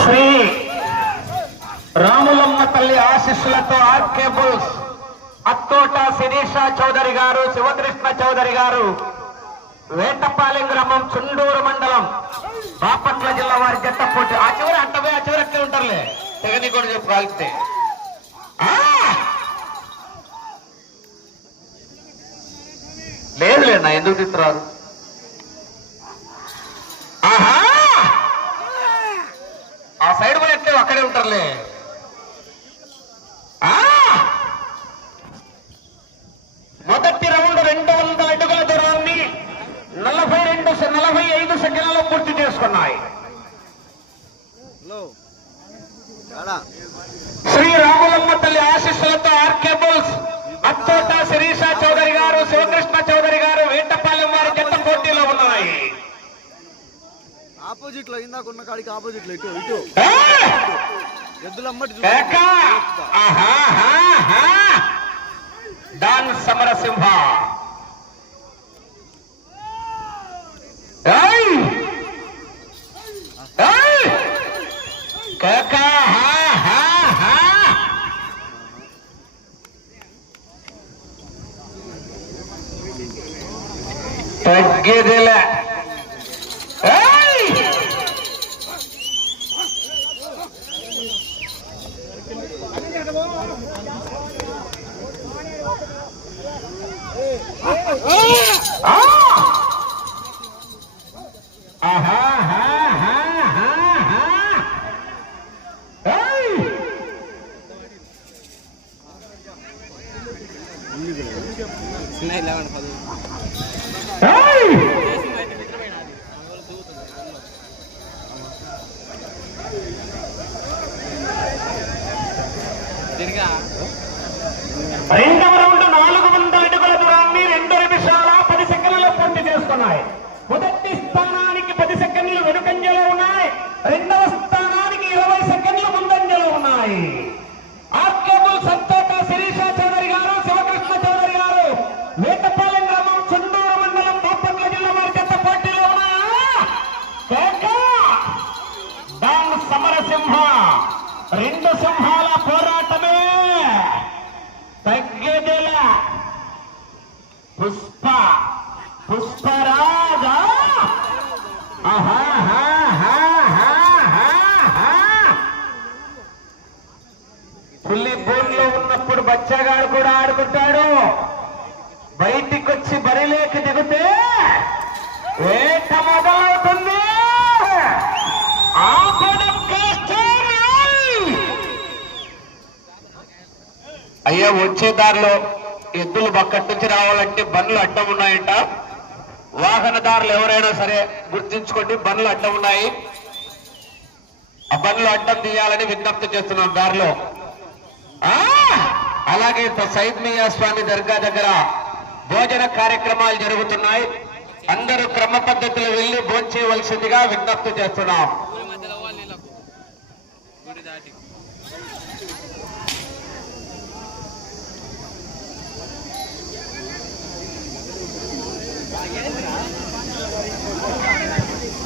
శ్రీ రాములమ్మ తల్లి ఆశీస్సులతో RK bulls Attota Sirisha Chowdary గారు, శివకృష్ణ చౌదరి గారు, వేటపాలెం గ్రామం, చుండూరు మండలం, బాపట్ల జిల్లా వారి జట్ట పోటీ. ఆ చివరి అట్టవే, ఆ చివరి అట్లే ఉంటారులే, తెగని కూడా చెప్పుకోగలిగితే. లేదు నా ఎందుకు తిప్పురారు? ఆహా, ఆ సైడ్ కూడా ఎట్లే అక్కడే ఉంటారులే. మొదటి రౌండ్ 200 అడుగుల దూరాన్ని 45 సెకండ్లలో పూర్తి చేసుకున్నాయి. శ్రీ రాములమ్మ తల్లి ఆశీస్సులతో ఆర్కే బుల్స్ అత్తోట శిరీష చౌదరి గారు, శివకృష్ణ చౌదరి గారు, వేటపాలెం వారి జట్ట పోటీలో ఉన్నాయి. ఆపోజిట్ లో ఇందాక ఉన్న కాడికి ఆపోజిట్ లో ఇటు ఇటు ఎద్దులమ్మటి డాన్ సమరసింహ తగ్గేదిలే. రెండవ రౌండ్ 400 అడుగుల దూరాన్ని 2 నిమిషాల 10 సెకండ్లలో పూర్తి చేసుకున్నాయి. మొదటి స్థానానికి 10 సెకండ్లు వెనుకంజలో ఉన్నాయి. రెండవ స్థానానికి 20 సెకండ్లు ముందంజలో ఉన్నాయి. ఆర్కే బుల్స్ అత్తోట శిరీష చౌదరి గారు, శివకృష్ణ చౌదరి గారు, వేటపాలెం గ్రామం, చుండూరు మండలం, బాపట్ల జిల్లా వారి జట్ట పోటీలో ఉన్నాయా? డాన్ సమరసింహ. 2 సింహాల పోరాటమే. తగ్గేదేలా. పుష్పరాజా పుల్లి బోన్లో ఉన్నప్పుడు బచ్చగాడు కూడా ఆడుకుంటాడు. బయటికి వచ్చి బరిలోకి దిగితే వేట మొదలవుతుంది. అయ్యా, వచ్చే దారిలో ఎద్దులు బక్కటి నుంచి రావాలంటే బండ్లు అడ్డం ఉన్నాయంట. వాహనదారులు ఎవరైనా సరే గుర్తించుకోండి, బండ్లు అడ్డం ఉన్నాయి. ఆ బండ్లు అడ్డం తీయాలని విజ్ఞప్తి చేస్తున్నాం దారిలో. అలాగే సైద్ మియా స్వామి దర్గా దగ్గర భోజన కార్యక్రమాలు జరుగుతున్నాయి. అందరూ క్రమ పద్ధతిలో వెళ్లి భోంచేయవలసిందిగా విజ్ఞప్తి చేస్తున్నాం.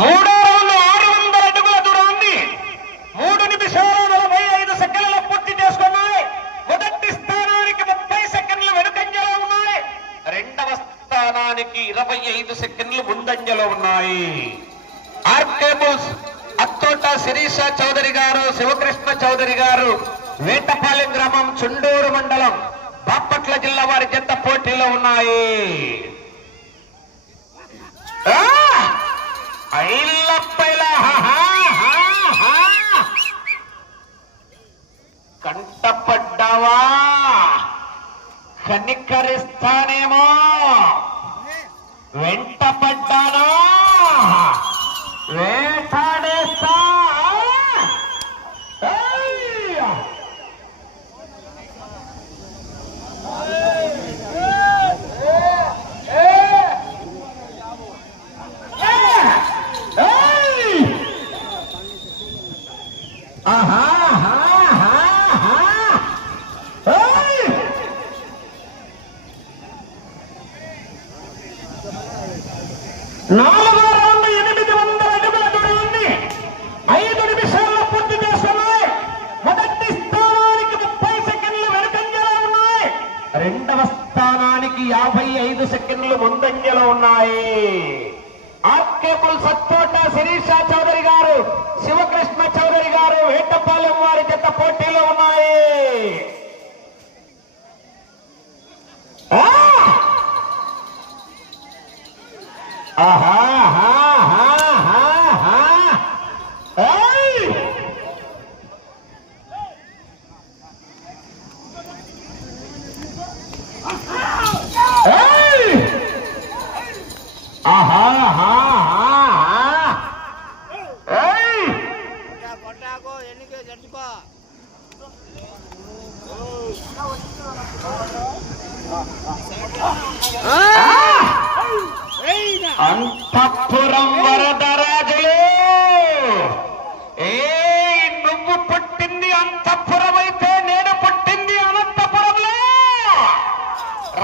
మూడో రౌండ్ 600 అడుగుల దూరాన్ని 3 నిమిషాల 45 సెకండ్లలో పూర్తి చేసుకున్నాయి. మొదటి స్థానానికి 30 సెకండ్లు వెనుకంజలో ఉన్నాయి. రెండవ స్థానానికి 25 సెకండ్లు ముందంజలో ఉన్నాయి. ఆర్కే బుల్స్ అత్తోట శిరీష చౌదరి గారు, శివకృష్ణ చౌదరి గారు, వేటపాలెం గ్రామం, చుండూరు మండలం, బాపట్ల జిల్లా వారి జట్ట పోటీలో ఉన్నాయి. కంటపడ్డావా? కనికరిస్తానేమో. వెంట పడ్డాను, వేటాడేస్తా. నాలుగో రౌండ్ ఆర్కేపుల్ సత్తోట శిరీష చౌదరి గారు, శివకృష్ణ చౌదరి గారు వేటపాలెం వారి జత పోటీలో ఉన్నాయి. అంతఃపురం వరదరాజులు, నువ్వు పుట్టింది అంతఃపురం అయితే నేను పుట్టింది అనంతపురంలో.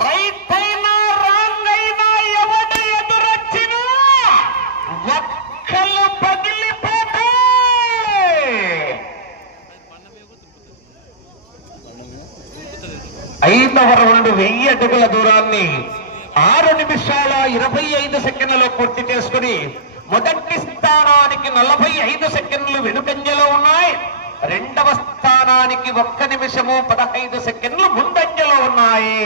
రైతైనా రాంగైనా ఎవడు ఎదురొచ్చినా ఒక్కలు పగిలిపోతాయి. 5వ రౌండ్ 1000 అడుగుల దూరాన్ని 6 నిమిషాల 25 సెకండ్లలో పూర్తి చేసుకుని మొదటి స్థానానికి 45 సెకండ్లు వెనుకంజలో ఉన్నాయి. 2వ స్థానానికి 1 నిమిషము 15 సెకండ్లు ముందంజలో ఉన్నాయి.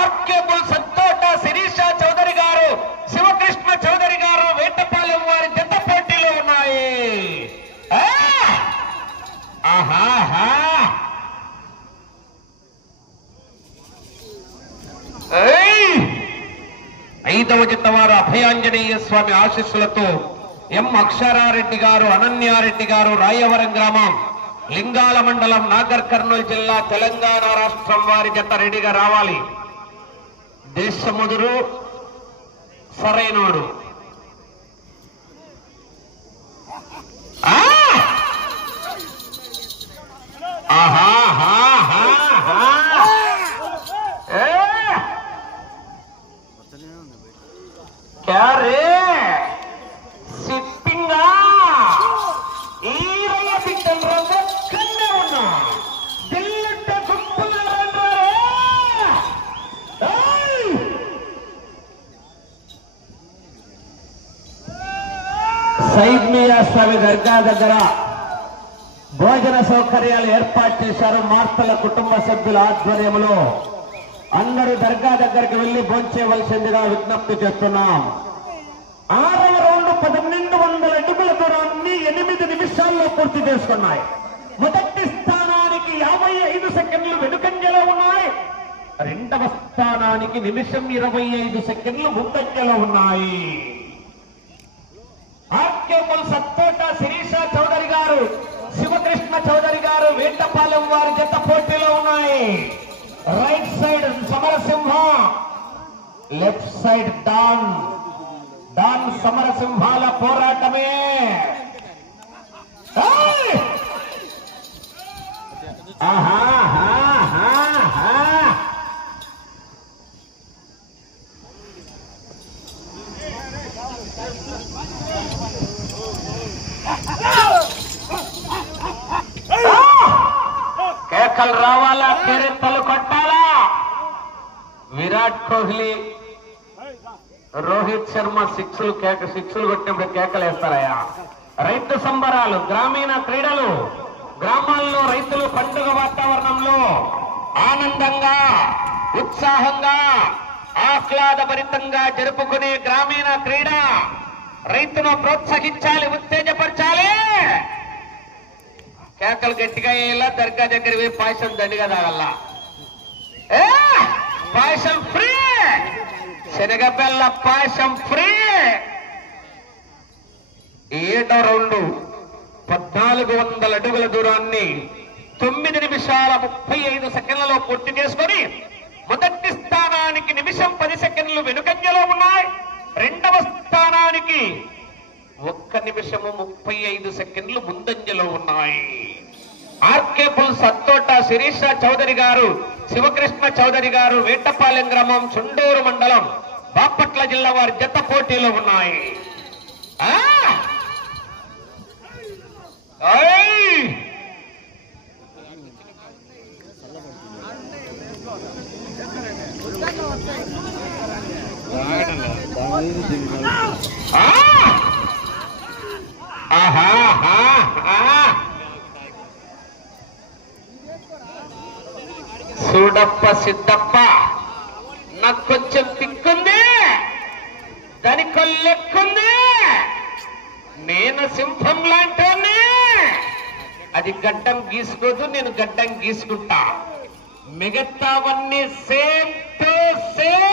ఆర్కేపుల్ సత్తోట శిరీష చౌదరి గారు, శివకృష్ణ చౌదరి గారు వేటపాలెం వారి జత పోటీలో ఉన్నాయి. ఆహాహా 5వ జత వారు అభయాంజనేయ స్వామి ఆశీస్సులతో ఎం అక్షరారెడ్డి గారు, అనన్యారెడ్డి గారు, రాయవరం గ్రామం, లింగాల మండలం, నాగర్ కర్నూలు జిల్లా, తెలంగాణ రాష్ట్రం వారి జత రెడీగా రావాలి. దేశముదురు సరైనోడు. సిట్టింగా ఈ బిడ్డలు కన్నే ఉన్నా దిల్లుట్ట సైద్ మియా స్వామి దర్గా దగ్గర భోజన సౌకర్యాలు ఏర్పాటు చేశారు. మార్తల కుటుంబ సభ్యుల ఆధ్వర్యంలో అందరూ దర్గా దగ్గరికి వెళ్లి భోంచేయవలసిందిగా విజ్ఞప్తి చేస్తున్నాం. 6వ రౌండ్ 1200 అడుగుల దూరాన్ని 8 నిమిషాల్లో పూర్తి చేసుకున్నాయి. మొదటి స్థానానికి 55 సెకండ్లు వెనుకంజలో ఉన్నాయి. 2వ స్థానానికి నిమిషం 25 సెకండ్లు ముందంజలో ఉన్నాయి. ఆర్కేపుల్ సత్తోట శిరీష చౌదరి గారు, శివకృష్ణ చౌదరి గారు వేటపాలెం వారి జత పోటీలో ఉన్నాయి. Right side Samarasimha, left side don సమరసింహాల పోరాటమే. కేకలు రావాలా, కెరెత్తలు కొట్టాలా. విరాట్ కోహ్లీ, రోహిత్ శర్మ సిక్స్లు కొట్టినప్పుడు కేకలు వేస్తారయ్యా. రైతు సంబరాలు, గ్రామీణ క్రీడలు, గ్రామాల్లో రైతులు పండుగ వాతావరణంలో ఆనందంగా, ఉత్సాహంగా, ఆహ్లాదభరితంగా జరుపుకునే గ్రామీణ క్రీడ. రైతును ప్రోత్సహించాలి, ఉత్తేజపరచాలి. కేకలు గట్టిగా వేయాల. దర్గా దగ్గర పోయి పాయసం దండిగా తాగల్లా. పాయసం ఫ్రీ, శనగబెల్ల పాయసం ఫ్రీ. 7వ రౌండ్ 1400 అడుగుల దూరాన్ని 9 నిమిషాల 35 సెకండ్లలో పూర్తి చేసుకొని మొదటి స్థానానికి నిమిషం 10 సెకండ్లు వెనుకంజలో ఉన్నాయి. 2వ స్థానానికి 1 నిమిషము 35 సెకండ్లు ముందంజలో ఉన్నాయి. ఆర్కేపుల్ సత్తోట శిరీష చౌదరి గారు, శివకృష్ణ చౌదరి గారు వేటపాలెం గ్రామం, చుండూరు మండలం, బాపట్ల జిల్లా వారి జత పోటీలో ఉన్నాయి. చూడప్ప సిద్ధప్ప నాకు కొంచెం తిక్కుంది, దాని కొల్లెక్కుంది. నేను సింహం లాంటి అది గడ్డం గీసుకోదు, నేను గడ్డం గీసుకుంటా. మిగతావన్నీ సేమ్ టు సేమ్.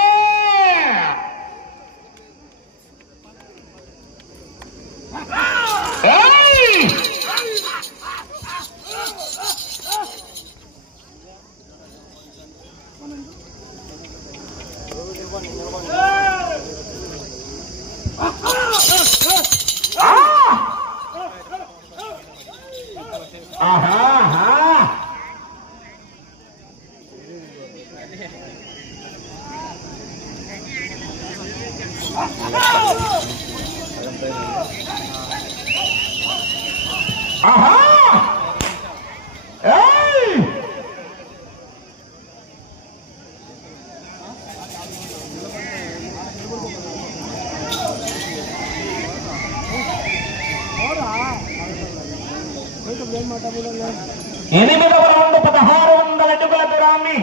ఎనిమిదవ రౌండ్ 1600 అడుగుల దూరాన్ని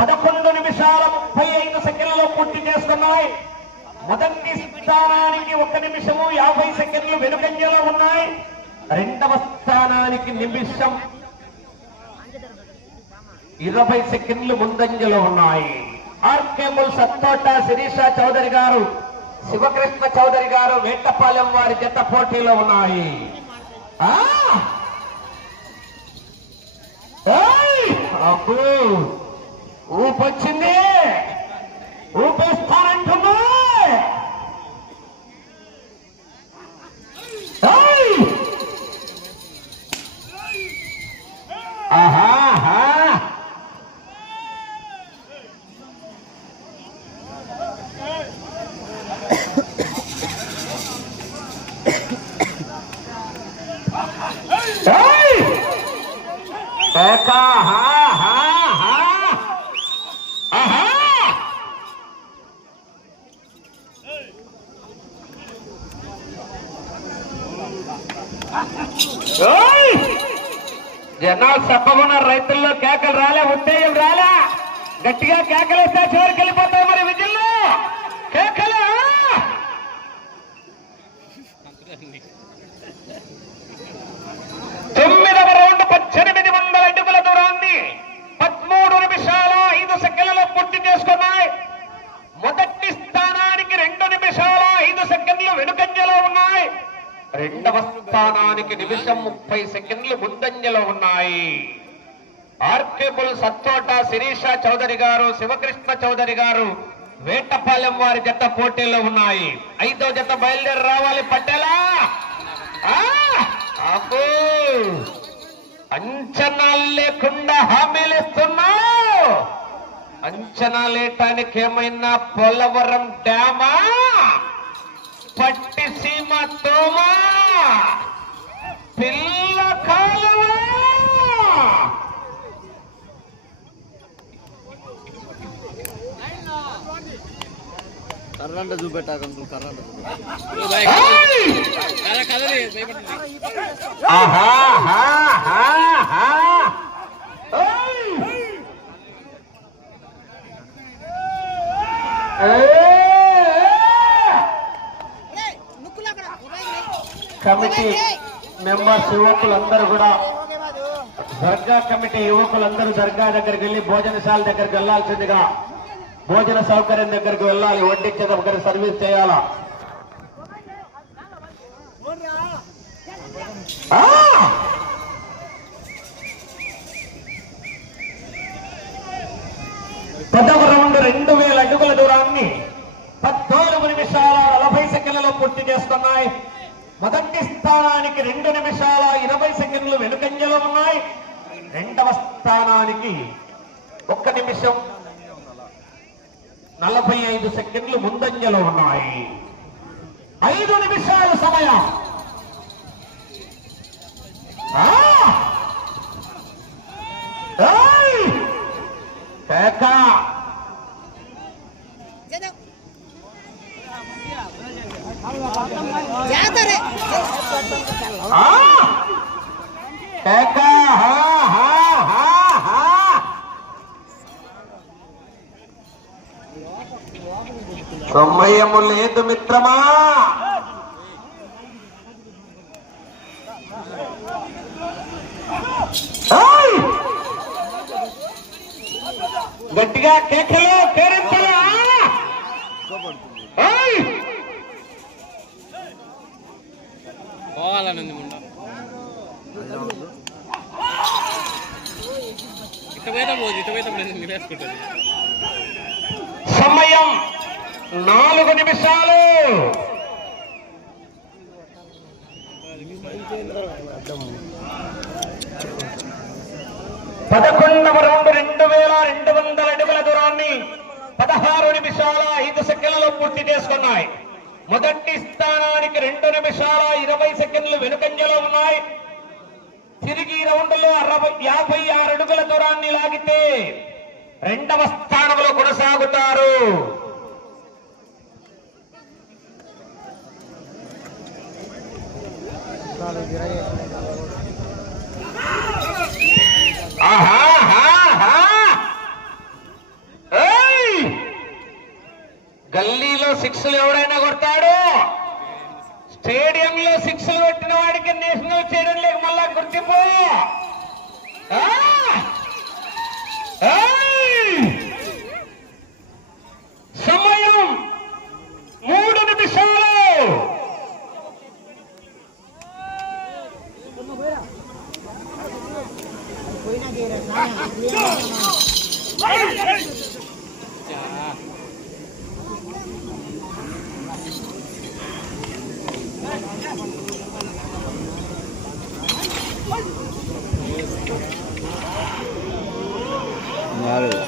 11 నిమిషాల 35 సెకండ్లలో పూర్తి చేసుకున్నాయి. మొదటి స్థానానికి 1 నిమిషము 50 సెకండ్లు వెనుకంజలో ఉన్నాయి. రెండవ స్థానానికి నిమిషం 20 సెకండ్లు ముందంజలో ఉన్నాయి. ఆర్కేబుల్ సత్తోట శిరీష చౌదరి గారు, శివకృష్ణ చౌదరి గారు వేటపాలెం వారి జత పోటీలో ఉన్నాయి. అబ్బో ఊపొచ్చింది, ఊపేస్తానంటున్నా. జనాలు సప్పగున్న రైతుల్లో కేకలు రాలే, ఉత్తేజం రాలే. గట్టిగా కేకలేస్తే చివరికి వెళ్ళిపోతాయి మరి విజిల్లో కేకలు. 9వ రౌండ్ 1800 అడుగుల దూరాన్ని 13 నిమిషాల 5 సెకండ్లలో పూర్తి చేసుకున్నాయి. మొదటి స్థానానికి 2 నిమిషాల 5 సెకండ్లు వెనుకంజలో ఉన్నాయి. రెండవ స్థానానికి నిమిషం 30 సెకండ్లు ముందంజలో ఉన్నాయి. ఆర్కేబుల్ సత్తోట శిరీష చౌదరి గారు, శివకృష్ణ చౌదరి గారు వేటపాలెం వారి జత పోటీలో ఉన్నాయి. 5వ జత బయలుదేరి రావాలి. పట్టేలా అంచనాలు లేకుండా హామీలు ఇస్తున్నావు. అంచనాలేయటానికి ఏమైనా పోలవరం డ్యామా, పట్టిసీమ తోమా, పిల్ల కాలువ? కర్రంట చూపెట్టాక కర్రంట కమిటీ మెంబర్స్ యువకులందరూ కూడా, దర్గా కమిటీ యువకులందరూ దర్గా దగ్గరికి వెళ్ళి భోజనశాల దగ్గరికి వెళ్లాల్సిందిగా, భోజన సౌకర్యం దగ్గరికి వెళ్ళాలి. వడ్డించే దగ్గర సర్వీస్ చేయాలా. పదవ రౌండ్ 2000 అడుగుల దూరాన్ని 14 నిమిషాల 40 సెకండ్లలో పూర్తి చేసుకున్నాయి. మొదటి స్థానానికి 2 నిమిషాల 20 సెకండ్లు వెనుకంజలో ఉన్నాయి. రెండవ స్థానానికి 1 నిమిషం 45 సెకండ్లు ముందంజలో ఉన్నాయి. 5 నిమిషాల సమయం. ఆ! కేక! హా, హా, హా, హా. సమయము లేదు మిత్రమా. ఏయ్! గట్టిగా కేకలు కేరింతలు. ఏయ్! పోవాలనుంది ముందు ఇటువైతే పోదు ఇటువైతే నిలేసుకుంటుంది సమయం 4 నిమిషాలు. 11వ రౌండ్ 2200 అడుగుల దూరాన్ని 16 నిమిషాల 5 సెకండ్లలో పూర్తి చేసుకున్నాయి. మొదటి స్థానానికి 2 నిమిషాల 20 సెకండ్లు వెనుకంజలో ఉన్నాయి. తిరిగి రౌండ్ లో 56 అడుగుల దూరాన్ని లాగితే 2వ స్థానంలో కొనసాగుతారు. గల్లీలో 6లు ఎవడైనా కొడతాడు. స్టేడియంలో 6లు కొట్టిన వాడికి నేషనల్ స్టేడియం లేక మళ్ళా గుర్తింపు. సమయం 3 నిమిషాలు. Vale.